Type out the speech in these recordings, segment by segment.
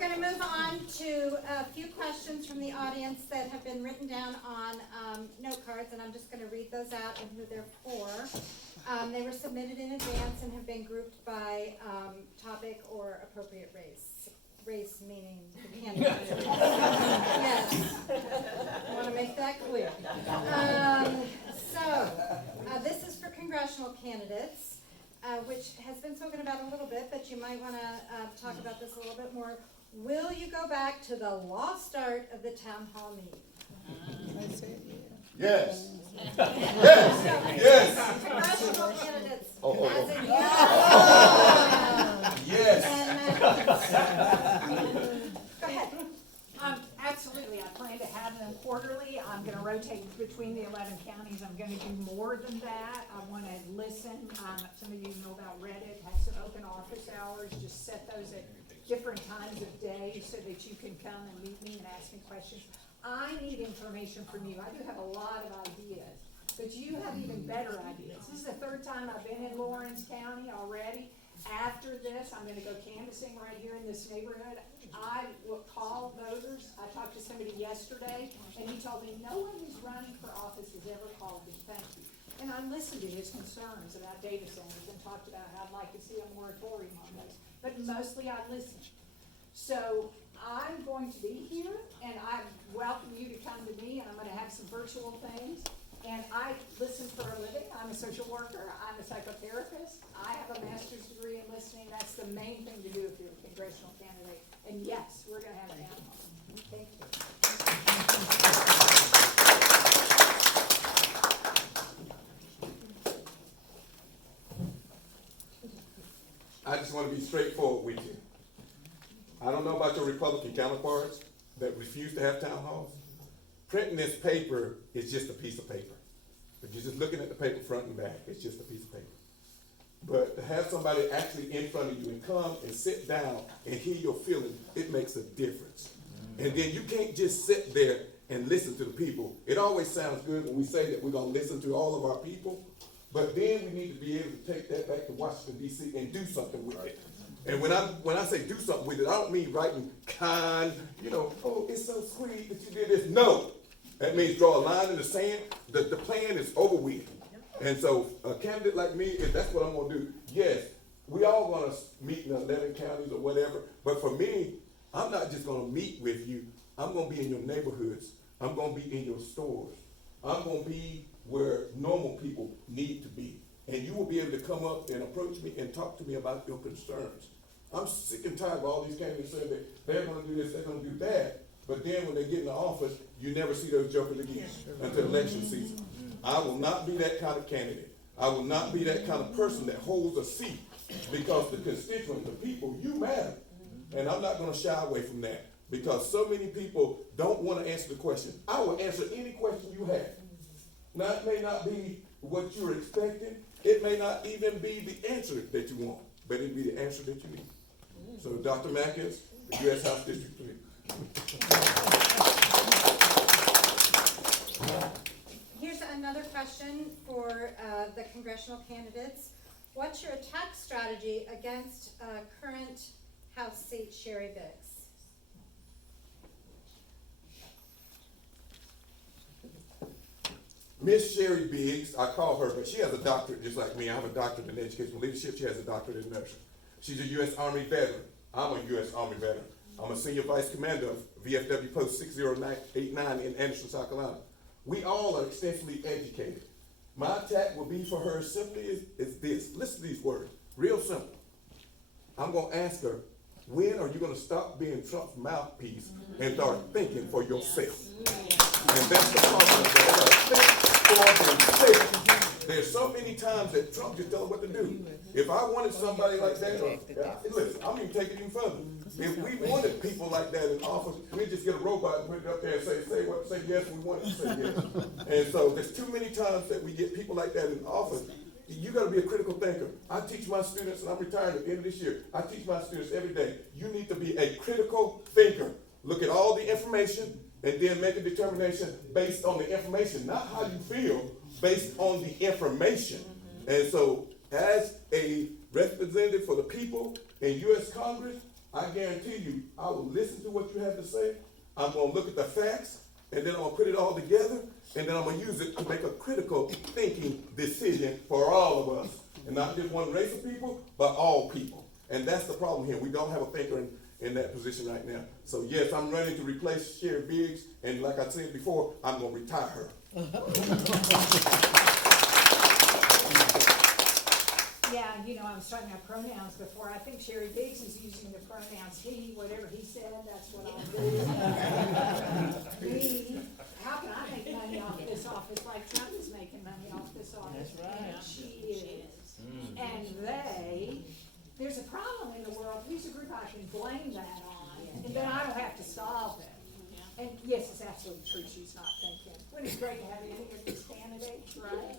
going to move on to a few questions from the audience that have been written down on note cards, and I'm just going to read those out and who they're for. They were submitted in advance and have been grouped by topic or appropriate race. Race meaning the candidate. Yes. I want to make that clear. This is for congressional candidates, which has been spoken about a little bit, but you might want to talk about this a little bit more. Will you go back to the lost art of the town hall meeting? Yes. Yes. Yes. Congressional candidates. Yes. Go ahead. Absolutely. I plan to have them quarterly. I'm going to rotate between the 11 counties. I'm going to do more than that. I want to listen. Some of you know about Reddit, have some open office hours. Just set those at different times of day so that you can come and meet me and ask me questions. I need information from you. I do have a lot of ideas, but you have even better ideas. This is the third time I've been in Lawrence County already. After this, I'm going to go canvassing right here in this neighborhood. I will call voters. I talked to somebody yesterday, and he told me no one who's running for office has ever called me. Thank you. And I listened to his concerns about data centers and talked about how I'd like to see a moratorium on those. But mostly I listened. So I'm going to be here, and I welcome you to come to me, and I'm going to have some virtual things. And I listen for a living. I'm a social worker. I'm a psychotherapist. I have a master's degree in listening. That's the main thing to do if you're a congressional candidate. And yes, we're going to have a town hall. Thank you. I just want to be straightforward with you. I don't know about your Republican counterparts that refuse to have town halls. Printing this paper is just a piece of paper. If you're just looking at the paper front and back, it's just a piece of paper. But to have somebody actually in front of you and come and sit down and hear your feelings, it makes a difference. And then you can't just sit there and listen to the people. It always sounds good when we say that we're going to listen to all of our people, but then we need to be able to take that back to Washington, D.C. and do something with it. And when I say do something with it, I don't mean writing kind, oh, it's so sweet that you did this. No. That means draw a line in the sand. The plan is over with. And so a candidate like me, if that's what I'm going to do, yes, we all want to meet in 11 counties or whatever. But for me, I'm not just going to meet with you. I'm going to be in your neighborhoods. I'm going to be in your stores. I'm going to be where normal people need to be. And you will be able to come up and approach me and talk to me about your concerns. I'm sick and tired of all these candidates saying that they're going to do this, they're going to do that. But then when they get in the office, you never see those jokers again until election season. I will not be that kind of candidate. I will not be that kind of person that holds a seat because the constituents, the people, you matter. And I'm not going to shy away from that because so many people don't want to answer the question. I will answer any question you have. Now, it may not be what you're expecting. It may not even be the answer that you want, but it'll be the answer that you need. So, Dr. Mackins, the U.S. House District 3. Here's another question for the congressional candidates. What's your attack strategy against current House seat Sherry Biggs? Miss Sherry Biggs, I call her, but she has a doctorate just like me. I have a doctorate in educational leadership. She has a doctorate in nursing. She's a U.S. Army veteran. I'm a U.S. Army veteran. I'm a senior vice commander of VFW Post 6089 in Anderson, South Carolina. We all are extensively educated. My attack will be for her simply as this. Listen to these words. Real simple. I'm going to ask her, when are you going to stop being Trump's mouthpiece and start thinking for yourself? And that's the problem. They got to think for themselves. There's so many times that Trump just tell them what to do. If I wanted somebody like that, listen, I'm even taking it even further. If we wanted people like that in office, we'd just get a robot and put it up there and say yes, we want it to say yes. And so there's too many times that we get people like that in office. You got to be a critical thinker. I teach my students, and I'm retiring at the end of this year. I teach my students every day. You need to be a critical thinker. Look at all the information and then make a determination based on the information, not how you feel, based on the information. And so as a representative for the people in U.S. Congress, I guarantee you, I will listen to what you have to say. I'm gonna look at the facts, and then I'm gonna put it all together, and then I'm gonna use it to make a critical thinking decision for all of us. And not just one race of people, but all people. And that's the problem here. We don't have a thinker in that position right now. So yes, I'm running to replace Sherry Biggs, and like I said before, I'm gonna retire her. Yeah, I was talking about pronouns before. I think Sherry Biggs is using the pronouns he, whatever he said, that's what I'll do. Me, how can I make money off this office like Trump is making money off this office? That's right. And she is. And there's a problem in the world. Who's a group I can blame that on? And then I don't have to solve it. And yes, it's absolutely true, she's not thinking. Wouldn't it be great to have any of these candidates, right?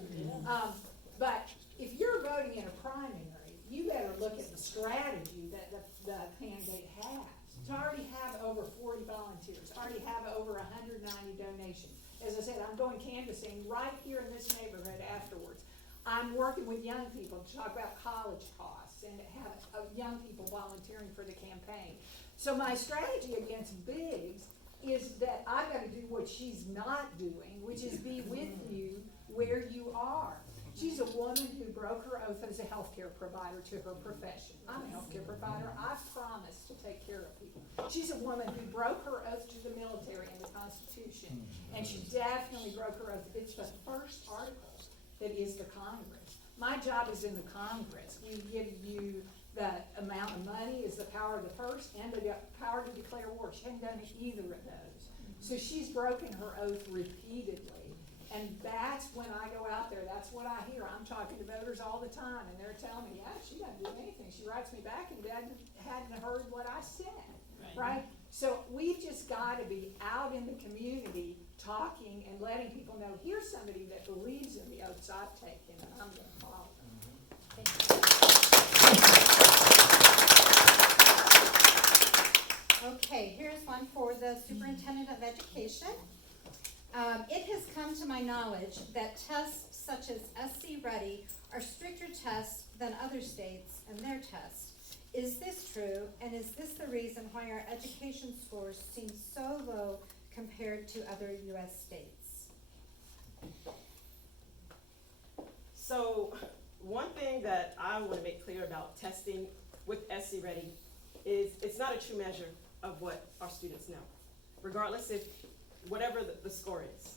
But if you're voting in a primary, you better look at the strategy that the candidate has. To already have over 40 volunteers, already have over 190 donations. As I said, I'm going canvassing right here in this neighborhood afterwards. I'm working with young people to talk about college costs and have young people volunteering for the campaign. So my strategy against Biggs is that I've got to do what she's not doing, which is be with you where you are. She's a woman who broke her oath as a healthcare provider to her profession. I'm a healthcare provider. I've promised to take care of people. She's a woman who broke her oath to the military and the Constitution, and she definitely broke her oath. It's the first article that is the Congress. My job is in the Congress. We give you the amount of money is the power of the first and the power to declare war. She hasn't done either of those. So she's broken her oath repeatedly. And that's when I go out there, that's what I hear. I'm talking to voters all the time, and they're telling me, yeah, she doesn't do anything. She writes me back and hadn't heard what I said, right? So we've just got to be out in the community talking and letting people know, here's somebody that believes in the oaths I've taken, and I'm going to follow them. Thank you. Okay, here's one for the superintendent of education. It has come to my knowledge that tests such as SC Ready are stricter tests than other states and their tests. Is this true, and is this the reason why our education scores seem so low compared to other U.S. states? So one thing that I want to make clear about testing with SC Ready is it's not a true measure of what our students know, regardless if whatever the score is.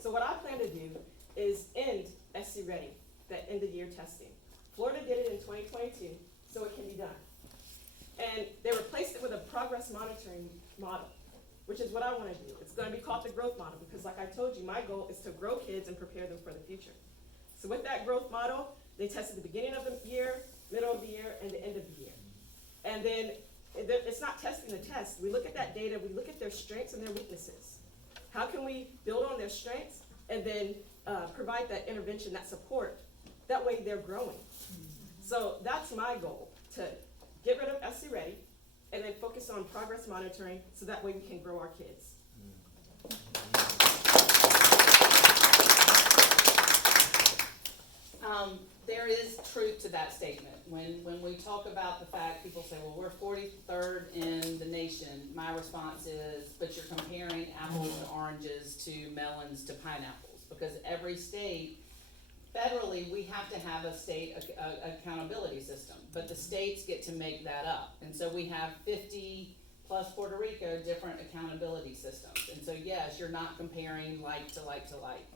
So what I plan to do is end SC Ready, that end of year testing. Florida did it in 2022, so it can be done. And they replaced it with a progress monitoring model, which is what I want to do. It's going to be called the growth model because like I told you, my goal is to grow kids and prepare them for the future. So with that growth model, they tested the beginning of the year, middle of the year, and the end of the year. And then it's not testing the test. We look at that data, we look at their strengths and their weaknesses. How can we build on their strengths and then provide that intervention, that support? That way they're growing. So that's my goal, to get rid of SC Ready and then focus on progress monitoring so that way we can grow our kids. There is truth to that statement. When we talk about the fact, people say, well, we're 43rd in the nation. My response is, but you're comparing apples to oranges to melons to pineapples, because every state, federally, we have to have a state accountability system, but the states get to make that up. And so we have 50 plus Puerto Rico different accountability systems. And so yes, you're not comparing like to like to like.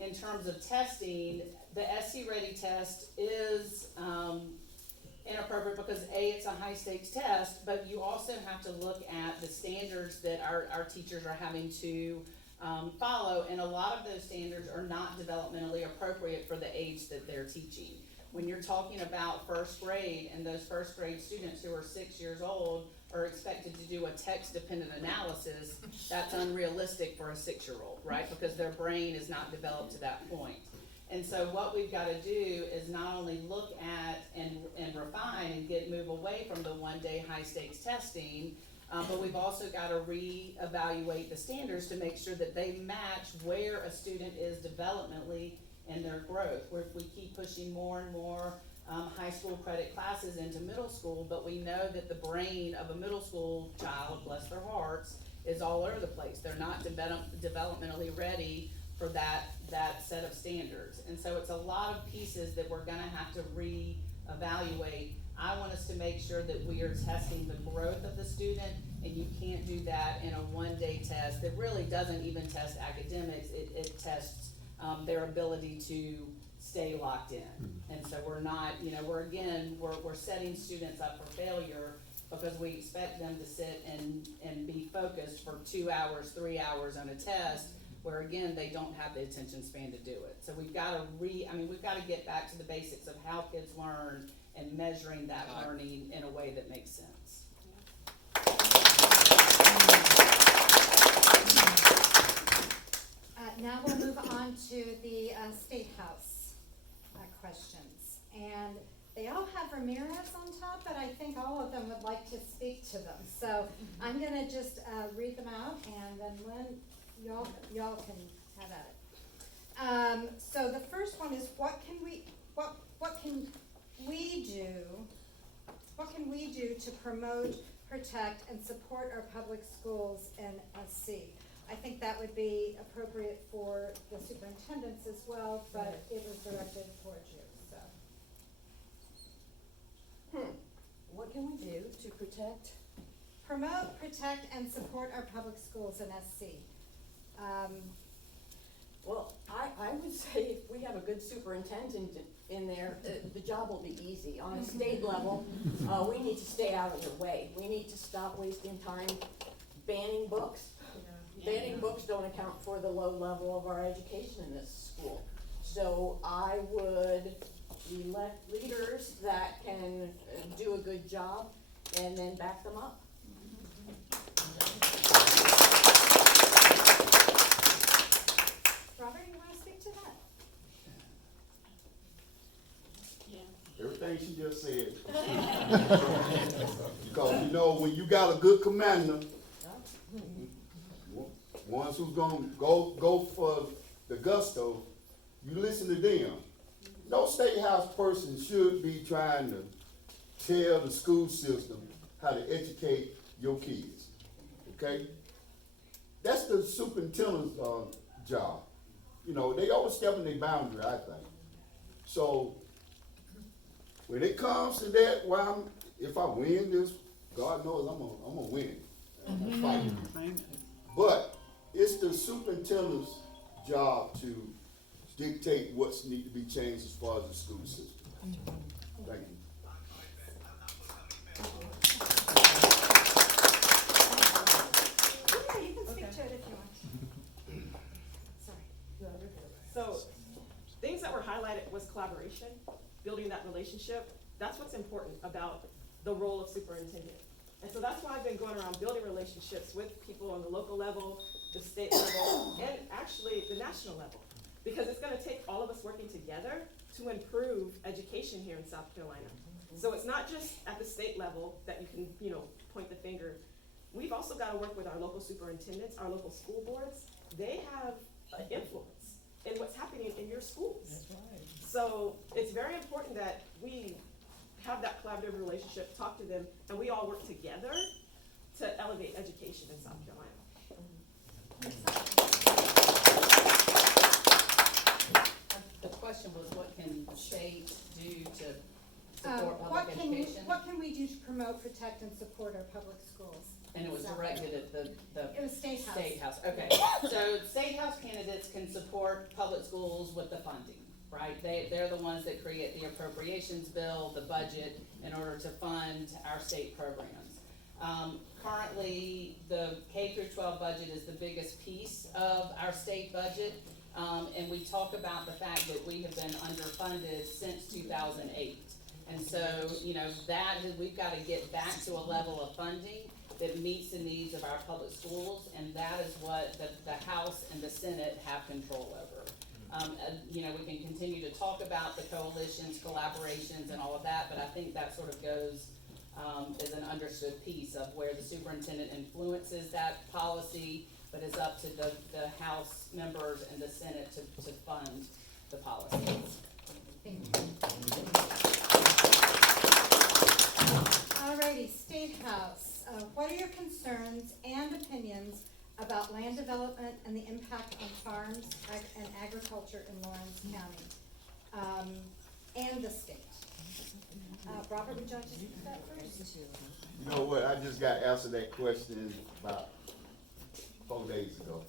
In terms of testing, the SC Ready test is inappropriate because A, it's a high stakes test, but you also have to look at the standards that our teachers are having to follow, and a lot of those standards are not developmentally appropriate for the age that they're teaching. When you're talking about first grade, and those first grade students who are 6 years old are expected to do a text-dependent analysis, that's unrealistic for a 6-year-old, right? Because their brain is not developed to that point. And so what we've got to do is not only look at and refine and move away from the one-day high-stakes testing, but we've also got to reevaluate the standards to make sure that they match where a student is developmentally in their growth. Where if we keep pushing more and more high school credit classes into middle school, but we know that the brain of a middle school child, bless their hearts, is all over the place. They're not developmentally ready for that set of standards. And so it's a lot of pieces that we're gonna have to reevaluate. I want us to make sure that we are testing the growth of the student, and you can't do that in a one-day test that really doesn't even test academics. It tests their ability to stay locked in. And so we're not, we're setting students up for failure because we expect them to sit and be focused for 2 hours, 3 hours on a test, where again, they don't have the attention span to do it. So we've gotta get back to the basics of how kids learn and measuring that learning in a way that makes sense. Now we'll move on to the State House questions. And they all have Ramirez on top, but I think all of them would like to speak to them. So I'm gonna just read them out, and then Lynn, y'all can have at it. So the first one is, what can we do to promote, protect, and support our public schools in SC? I think that would be appropriate for the superintendents as well, but it was directed towards you, so. What can we do to protect? Promote, protect, and support our public schools in SC. Well, I would say if we have a good superintendent in there, the job will be easy. On a state level, we need to stay out of their way. We need to stop wasting time banning books. Banning books don't account for the low level of our education in this school. So I would elect leaders that can do a good job and then back them up. Robert, you wanna speak to that? Everything she just said. Because when you got a good commander, ones who's gonna go for the gusto, you listen to them. No state house person should be trying to tell the school system how to educate your kids, okay? That's the superintendent's job. They overstepping their boundary, I think. So, when it comes to that, if I win this, God knows I'm gonna win. I'm gonna fight. But it's the superintendent's job to dictate what's need to be changed as far as the school system. Thank you. Yeah, you can speak to it if you want. Sorry. So, things that were highlighted was collaboration, building that relationship. That's what's important about the role of superintendent. And so that's why I've been going around building relationships with people on the local level, the state level, and actually the national level. Because it's gonna take all of us working together to improve education here in South Carolina. So it's not just at the state level that you can, point the finger. We've also gotta work with our local superintendents, our local school boards. They have an influence in what's happening in your schools. That's right. So it's very important that we have that collaborative relationship, talk to them, and we all work together to elevate education in South Carolina. The question was, what can states do to support public education? What can we do to promote, protect, and support our public schools? And it was directed at the It was State House. State House, okay. So State House candidates can support public schools with the funding, right? They're the ones that create the appropriations bill, the budget, in order to fund our state programs. Currently, the K through 12 budget is the biggest piece of our state budget. And we talk about the fact that we have been underfunded since 2008. And so, we've got to get back to a level of funding that meets the needs of our public schools, and that is what the House and the Senate have control over. We can continue to talk about the coalitions, collaborations, and all of that, but I think that sort of goes as an understood piece of where the superintendent influences that policy, but it's up to the House members and the Senate to fund the policies. Thank you. Alrighty, State House, what are your concerns and opinions about land development and the impact on farms and agriculture in Lawrence County, and the state? Robert, would you like to speak to that first? You know what, I just got answered that question about 4 days ago.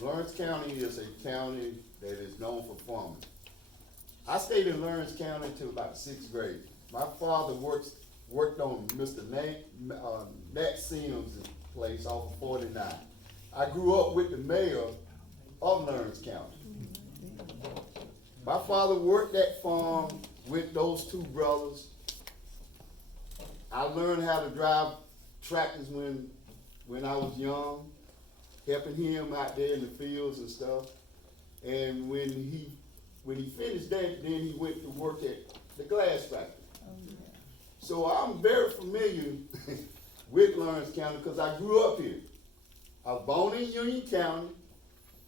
Lawrence County is a county that is known for farming. I stayed in Lawrence County until about 6th grade. My father worked on Mr. Nat Sims' place off of 49. I grew up with the mayor of Lawrence County. My father worked that farm with those two brothers. I learned how to drive tractors when I was young, helping him out there in the fields and stuff. And when he finished that, then he went to work at the glass factory. So I'm very familiar with Lawrence County because I grew up here. I was born in Union County.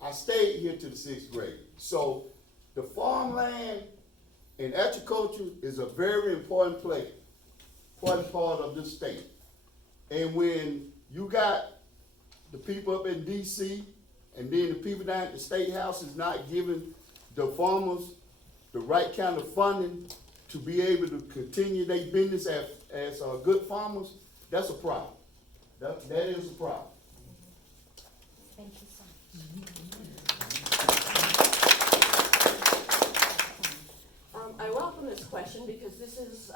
I stayed here to the 6th grade. So the farmland and agriculture is a very important part of this state. And when you got the people up in DC and then the people down at the State House is not giving the farmers the right kind of funding to be able to continue their business as good farmers, that's a problem. That is a problem. Thank you so much. I welcome this question because this is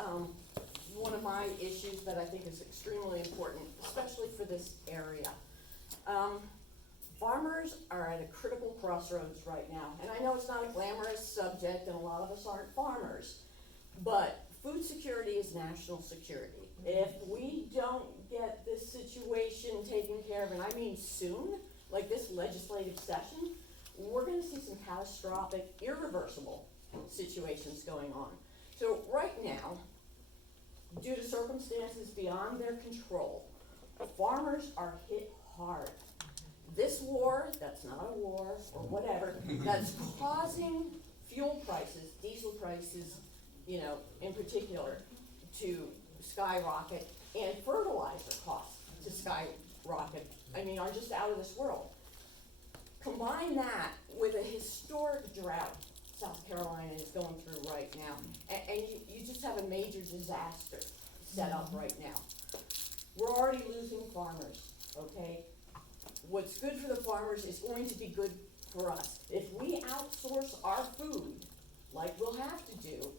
one of my issues that I think is extremely important, especially for this area. Farmers are at a critical crossroads right now, and I know it's not a glamorous subject and a lot of us aren't farmers, but food security is national security. If we don't get this situation taken care of, and I mean soon, like this legislative session, we're gonna see some catastrophic, irreversible situations going on. So right now, due to circumstances beyond their control, farmers are hit hard. This war, that's not a war or whatever, that's causing fuel prices, diesel prices, in particular, to skyrocket, and fertilizer costs to skyrocket, are just out of this world. Combine that with a historic drought South Carolina is going through right now, and you just have a major disaster set up right now. We're already losing farmers, okay? What's good for the farmers is going to be good for us. If we outsource our food, like we'll have to do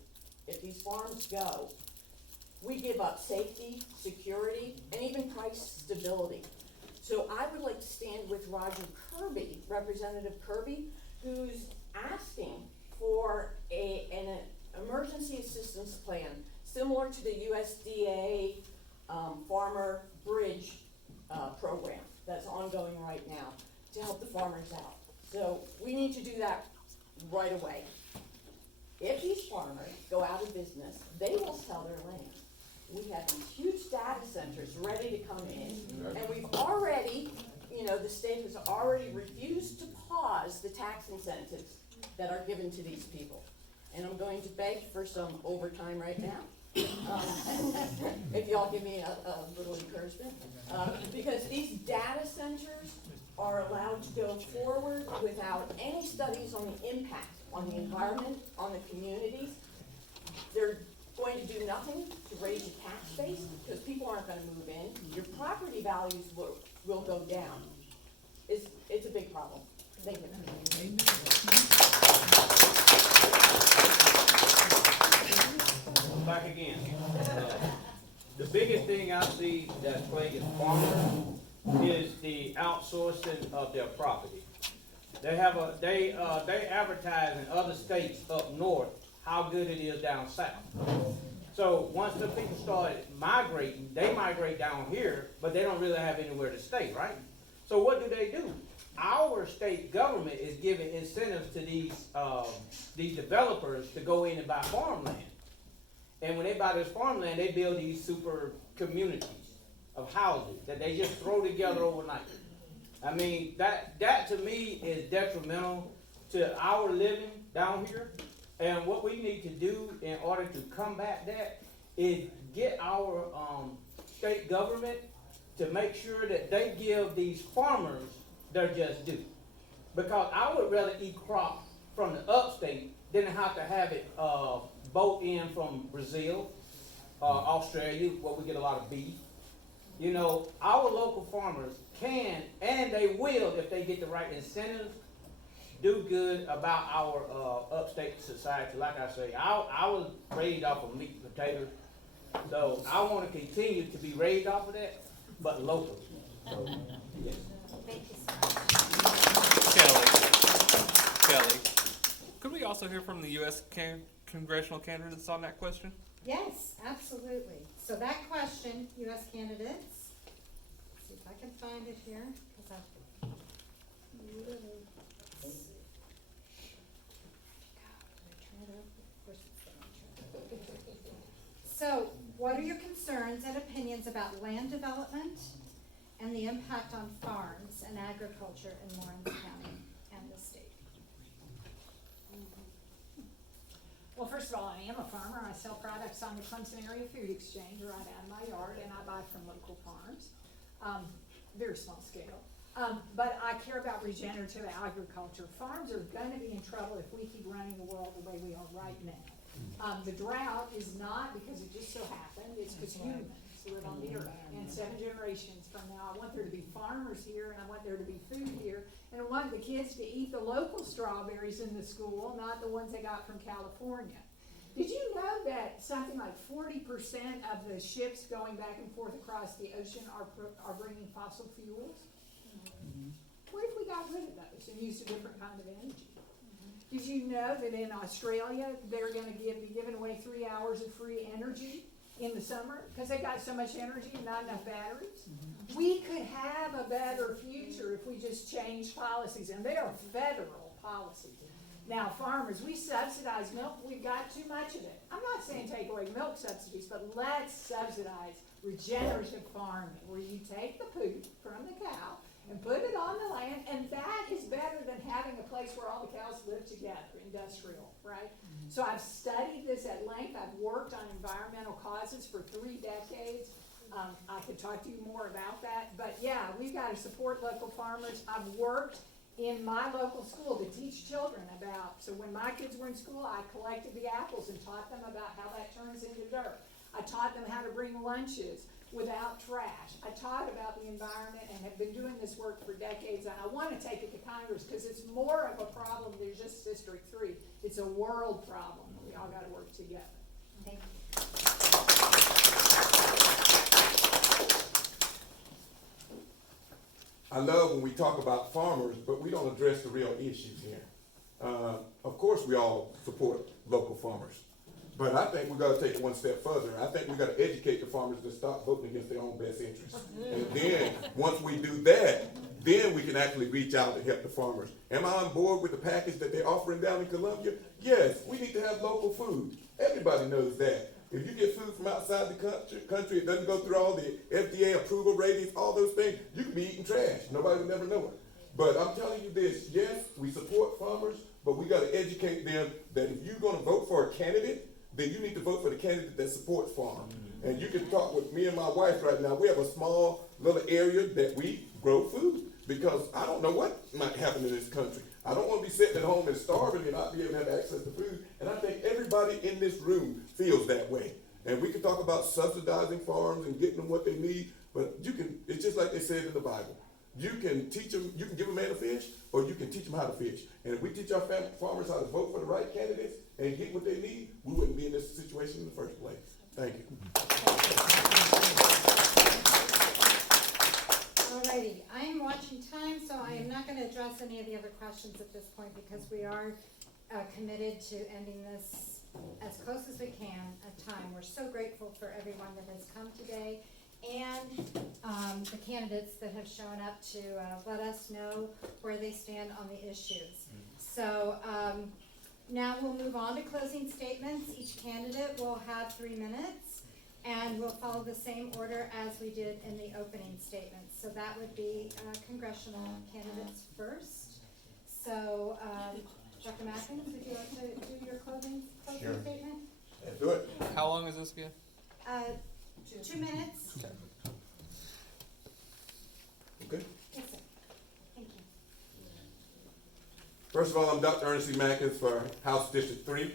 if these farms go, we give up safety, security, and even price stability. So I would like to stand with Roger Kirby, Representative Kirby, who's asking for an emergency assistance plan similar to the USDA Farmer Bridge program that's ongoing right now to help the farmers out. So we need to do that right away. If these farmers go out of business, they will sell their land. We have these huge data centers ready to come in, and we've already, the state has already refused to pause the tax incentives that are given to these people. And I'm going to beg for some overtime right now. If y'all give me a little encouragement, because these data centers are allowed to go forward without any studies on the impact on the environment, on the communities. They're going to do nothing to raise your tax base because people aren't going to move in. Your property values will go down. It's a big problem. Thank you. Back again. The biggest thing I see that's plaguing farmers is the outsourcing of their property. They advertise in other states up north how good it is down south. So once the people start migrating, they migrate down here, but they don't really have anywhere to stay, right? So what do? Our state government is giving incentives to these developers to go in and buy farmland. And when they buy this farmland, they build these super communities of houses that they just throw together overnight. That to me is detrimental to our living down here. And what we need to do in order to combat that is get our, state government to make sure that they give these farmers their just due. Because I would rather eat crop from the upstate than have to have it, boat in from Brazil, Australia, where we get a lot of beef. You know, our local farmers can, and they will, if they get the right incentives, do good about our, upstate society. Like I say, I was raised off of meat and potatoes, so I wanna continue to be raised off of that, but locally. So, yes. Thank you so much. Kelly, could we also hear from the U.S. congressional candidates on that question? Yes, absolutely. So that question, US candidates, see if I can find it here, because I've really, let's see. God, did I turn it up? Of course it's the wrong. So, what are your concerns and opinions about land development and the impact on farms and agriculture in Lawrence County and the state? Well, first of all, I am a farmer. I sell products on the Clemson Area Food Exchange right out of my yard, and I buy from local farms, very small scale. But I care about regenerative agriculture. Farms are gonna be in trouble if we keep running the world the way we are right now. The drought is not because it just so happened, it's because humans live on the earth. And 7 generations from now, I want there to be farmers here, and I want there to be food here, and I want the kids to eat the local strawberries in the school, not the ones they got from California. Did you know that something like 40% of the ships going back and forth across the ocean are bringing fossil fuels? What if we got rid of those and used a different kind of energy? Did you know that in Australia, they're gonna be giving away 3 hours of free energy in the summer, because they got so much energy and not enough batteries? We could have a better future if we just changed policies, and they are federal policies. Now, farmers, we subsidize milk, we've got too much of it. I'm not saying take away milk subsidies, but let's subsidize regenerative farming, where you take the poop from the cow and put it on the land, and that is better than having a place where all the cows live together, industrial, right? So I've studied this at length. I've worked on environmental causes for 3 decades. I could talk to you more about that, but yeah, we've got to support local farmers. I've worked in my local school to teach children about, so when my kids were in school, I collected the apples and taught them about how that turns into dirt. I taught them how to bring lunches without trash. I taught about the environment and have been doing this work for decades, and I want to take it to Congress because it's more of a problem than just District 3. It's a world problem, and we all got to work together. Thank you. I love when we talk about farmers, but we don't address the real issues here. Of course, we all support local farmers, but I think we gotta take it one step further. I think we gotta educate the farmers to stop voting against their own best interests. And then, once we do that, then we can actually reach out and help the farmers. Am I on board with the package that they're offering down in Columbia? Yes, we need to have local food. Everybody knows that. If you get food from outside the country, it doesn't go through all the FDA approval ratings, all those things, you can be eating trash. Nobody will never know it. But I'm telling you this, yes, we support farmers, but we gotta educate them that if you're gonna vote for a candidate, then you need to vote for the candidate that supports farms. And you can talk with me and my wife right now. We have a small little area that we grow food, because I don't know what might happen in this country. I don't want to be sitting at home and starving and not be able to have access to food. And I think everybody in this room feels that way. And we can talk about subsidizing farms and getting them what they need, but you can, it's just like they said in the Bible. You can teach them, you can give a man a fish, or you can teach them how to fish. And if we teach our farmers how to vote for the right candidates and get what they need, we wouldn't be in this situation in the first place. Thank you. Alrighty, I am watching time, so I am not gonna address any of the other questions at this point, because we are committed to ending this as close as we can at time. We're so grateful for everyone that has come today, and the candidates that have shown up to let us know where they stand on the issues. So now we'll move on to closing statements. Each candidate will have 3 minutes, and we'll follow the same order as we did in the opening statements. So that would be congressional candidates first. So Dr. Mackins, would you like to do your closing Sure. statement? Let's do it. How long is this again? 2 minutes. Okay. Yes, sir. Thank you. First of all, I'm Dr. Ernest Mackins for House District 3.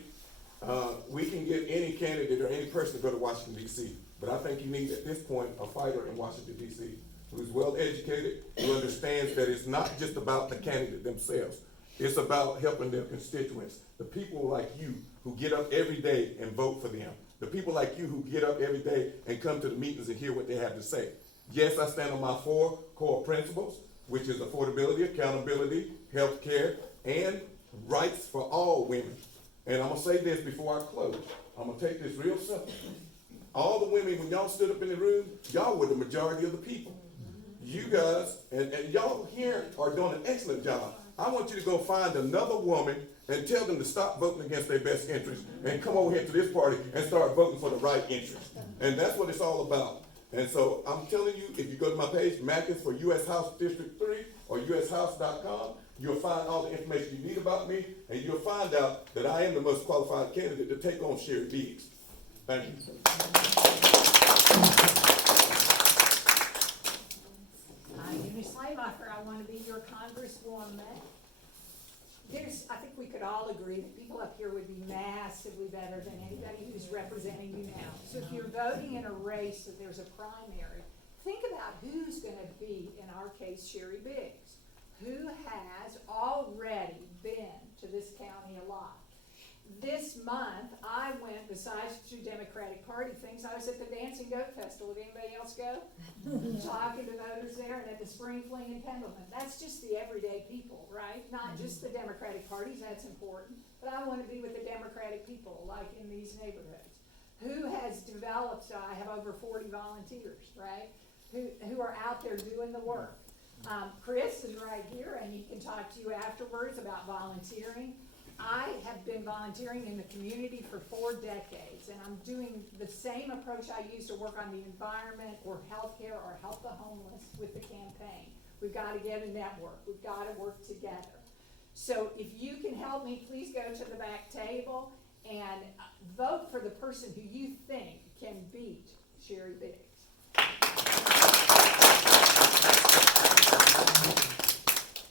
We can get any candidate or any person to go to Washington, D.C., but I think you need, at this point, a fighter in Washington, D.C., who's well-educated, who understands that it's not just about the candidate themselves. It's about helping their constituents, the people like you who get up every day and vote for them, the people like you who get up every day and come to the meetings and hear what they have to say. Yes, I stand on my 4 core principles, which is affordability, accountability, health care, and rights for all women. And I'm gonna say this before I close. I'm gonna take this real simple. All the women, when y'all stood up in the room, y'all were the majority of the people. You guys, and y'all here are doing an excellent job. I want you to go find another woman and tell them to stop voting against their best interest and come over here to this party and start voting for the right interest. And that's what it's all about. And so I'm telling you, if you go to my page, Mackins for U.S. House District 3 or ushouse.com, you'll find all the information you need about me, and you'll find out that I am the most qualified candidate to take on Sherry Biggs. Thank you. Eunice Lehmacher, I want to be your congresswoman. I think we could all agree that people up here would be massively better than anybody who's representing you now. So if you're voting in a race that there's a primary, think about who's going to be, in our case, Sherry Biggs, who has already been to this county a lot. This month, I went, besides 2 Democratic Party things, I was at the Dancing Goat Festival. Did anybody else go? Talking to voters there, and at the Spring Fling in Pendleton. That's just the everyday people, right? Not just the Democratic parties, that's important. But I want to be with the Democratic people, like in these neighborhoods. Who has developed, I have over 40 volunteers, right? Who are out there doing the work. Chris is right here, and he can talk to you afterwards about volunteering. I have been volunteering in the community for 4 decades, and I'm doing the same approach I used to work on the environment or healthcare or help the homeless with the campaign. We've got to get a network. We've got to work together. So if you can help me, please go to the back table and vote for the person who you think can beat Sherry Biggs.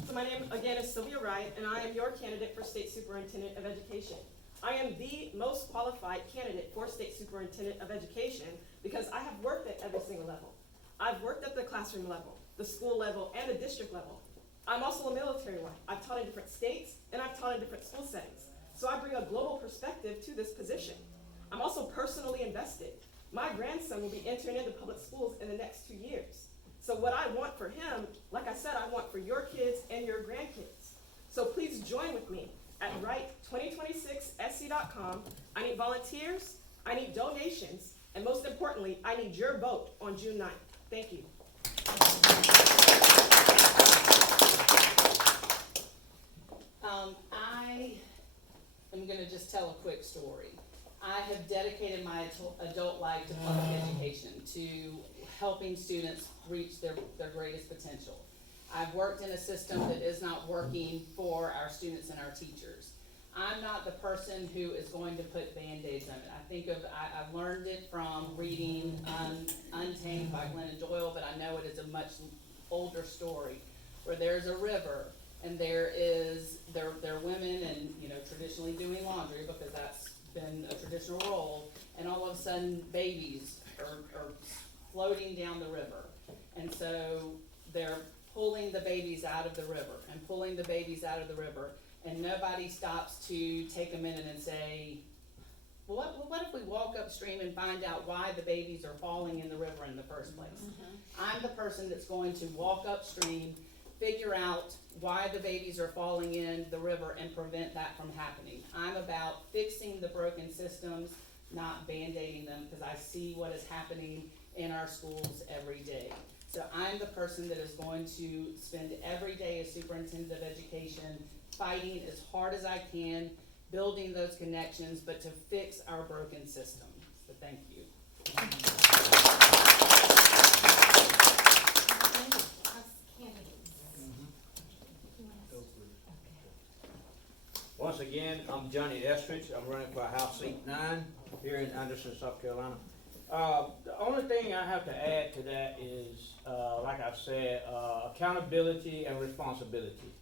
So my name, again, is Sylvia Wright, and I am your candidate for State Superintendent of Education. I am the most qualified candidate for State Superintendent of Education because I have worked at every single level. I've worked at the classroom level, the school level, and the district level. I'm also a military one. I've taught in different states, and I've taught in different school settings. So I bring a global perspective to this position. I'm also personally invested. My grandson will be entering into public schools in the next 2 years. So what I want for him, like I said, I want for your kids and your grandkids. So please join with me at Wright2026sc.com. I need volunteers, I need donations, and most importantly, I need your vote on June 9th. Thank you. I am going to just tell a quick story. I have dedicated my adult life to public education, to helping students reach their greatest potential. I've worked in a system that is not working for our students and our teachers. I'm not the person who is going to put Band-Aids on it. I've learned it from reading Untamed by Glennon Doyle, but I know it is a much older story where there's a river and there are women and, traditionally doing laundry because that's been a traditional role, and all of a sudden babies are floating down the river. And so they're pulling the babies out of the river and pulling the babies out of the river, and nobody stops to take a minute and say, well, what if we walk upstream and find out why the babies are falling in the river in the first place? I'm the person that's going to walk upstream, figure out why the babies are falling in the river and prevent that from happening. I'm about fixing the broken systems, not band-aiding them, because I see what is happening in our schools every day. So I'm the person that is going to spend every day as superintendent of education fighting as hard as I can, building those connections, but to fix our broken system. So thank you. Once again, I'm Johnny Estritch. I'm running for House Seat 9 here in Anderson, South Carolina. The only thing I have to add to that is, like I said, accountability and responsibility.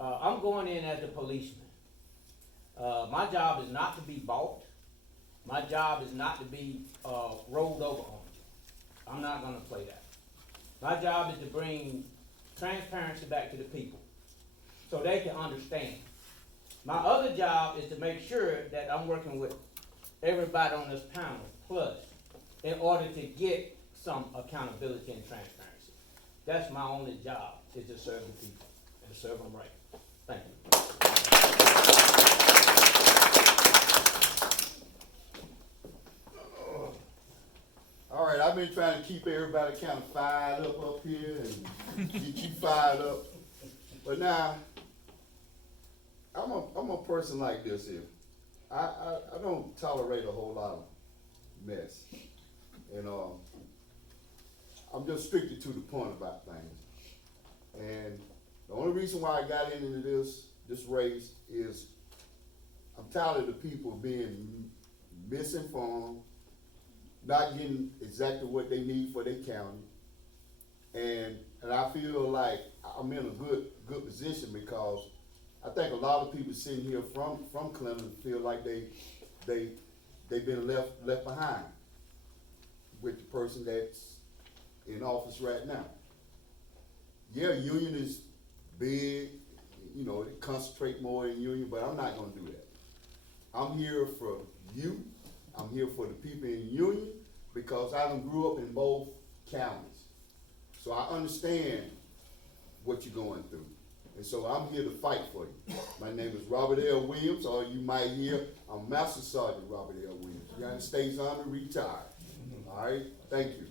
I'm going in as a policeman. My job is not to be bought. My job is not to be rolled over on. I'm not gonna play that. My job is to bring transparency back to the people so they can understand. My other job is to make sure that I'm working with everybody on this panel, plus, in order to get some accountability and transparency. That's my only job, is to serve the people and to serve them right. Thank you. All right, I've been trying to keep everybody kind of fired up here and get you fired up. But now, I'm a person like this here. I don't tolerate a whole lot of mess. And I'm just strictly to the point about things. And the only reason why I got into this race is I'm tired of the people being misinformed, not getting exactly what they need for their county. And I feel like I'm in a good position because I think a lot of people sitting here from Clinton feel like they've been left behind with the person that's in office right now. Yeah, union is big, you know, they concentrate more in union, but I'm not gonna do that. I'm here for you. I'm here for the people in union because I done grew up in both counties. So I understand what you're going through. And so I'm here to fight for you. My name is Robert L. Williams, or you might hear, I'm Master Sergeant Robert L. Williams, United States Army, retired. All right, thank you.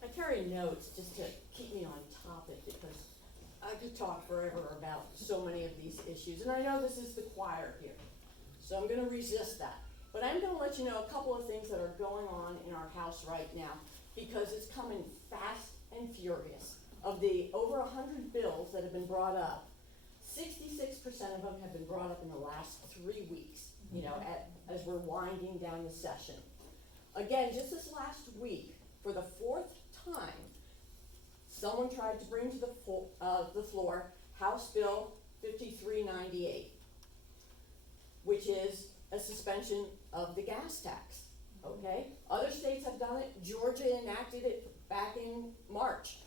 I carry notes just to keep me on topic because I could talk forever about so many of these issues. And I know this is the choir here, so I'm gonna resist that. But I'm gonna let you know a couple of things that are going on in our house right now because it's coming fast and furious. Of the over 100 bills that have been brought up, 66% of them have been brought up in the last 3 weeks, you know, as we're winding down the session. Again, just this last week, for the 4th time, someone tried to bring to the floor House Bill 5398, which is a suspension of the gas tax, okay? Other states have done it. Georgia enacted it back in March.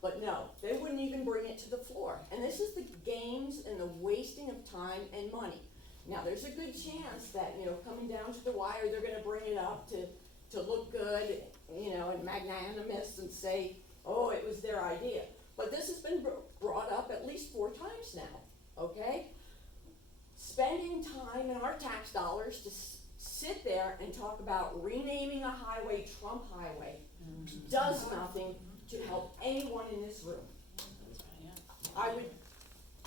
But no, they wouldn't even bring it to the floor. And this is the games and the wasting of time and money. Now, there's a good chance that, you know, coming down to the wire, they're gonna bring it up to look good, you know, and magnanimous and say, oh, it was their idea. But this has been brought up at least 4 times now, okay? Spending time in our tax dollars to sit there and talk about renaming a highway Trump Highway does nothing to help anyone in this room. I would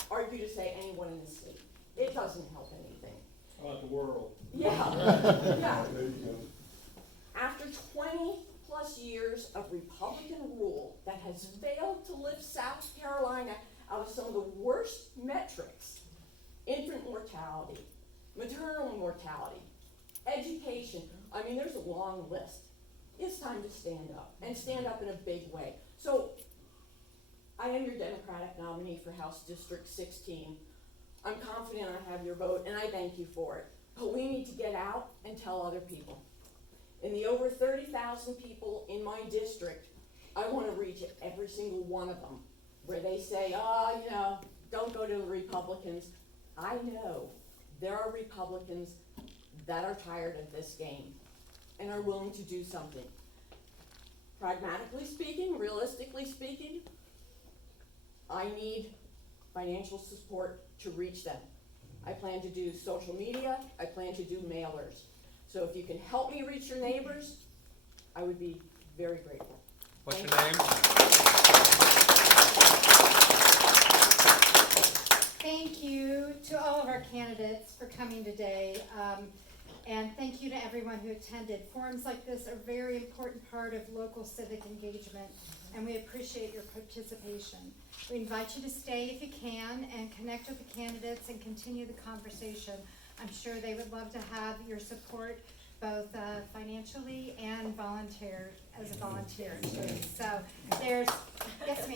argue to say anyone in this state. It doesn't help anything. How about the world? Yeah, yeah. After 20 plus years of Republican rule that has failed to lift South Carolina out of some of the worst metrics, infant mortality, maternal mortality, education, I mean, there's a long list. It's time to stand up, and stand up in a big way. So, I am your Democratic nominee for House District 16. I'm confident I have your vote, and I thank you for it. But we need to get out and tell other people. In the over 30,000 people in my district, I want to reach every single one of them, where they say, oh, you know, don't go to the Republicans. I know there are Republicans that are tired of this game and are willing to do something. Pragmatically speaking, realistically speaking, I need financial support to reach them. I plan to do social media, I plan to do mailers. So if you can help me reach your neighbors, I would be very grateful. What's your Thank name? Thank you to all of our candidates for coming today. And thank you to everyone who attended. Forums like this are a very important part of local civic engagement, and we appreciate your participation. We invite you to stay if you can and connect with the candidates and continue the conversation. I'm sure they would love to have your support, both financially and as a volunteer too. So there's, yes ma'am.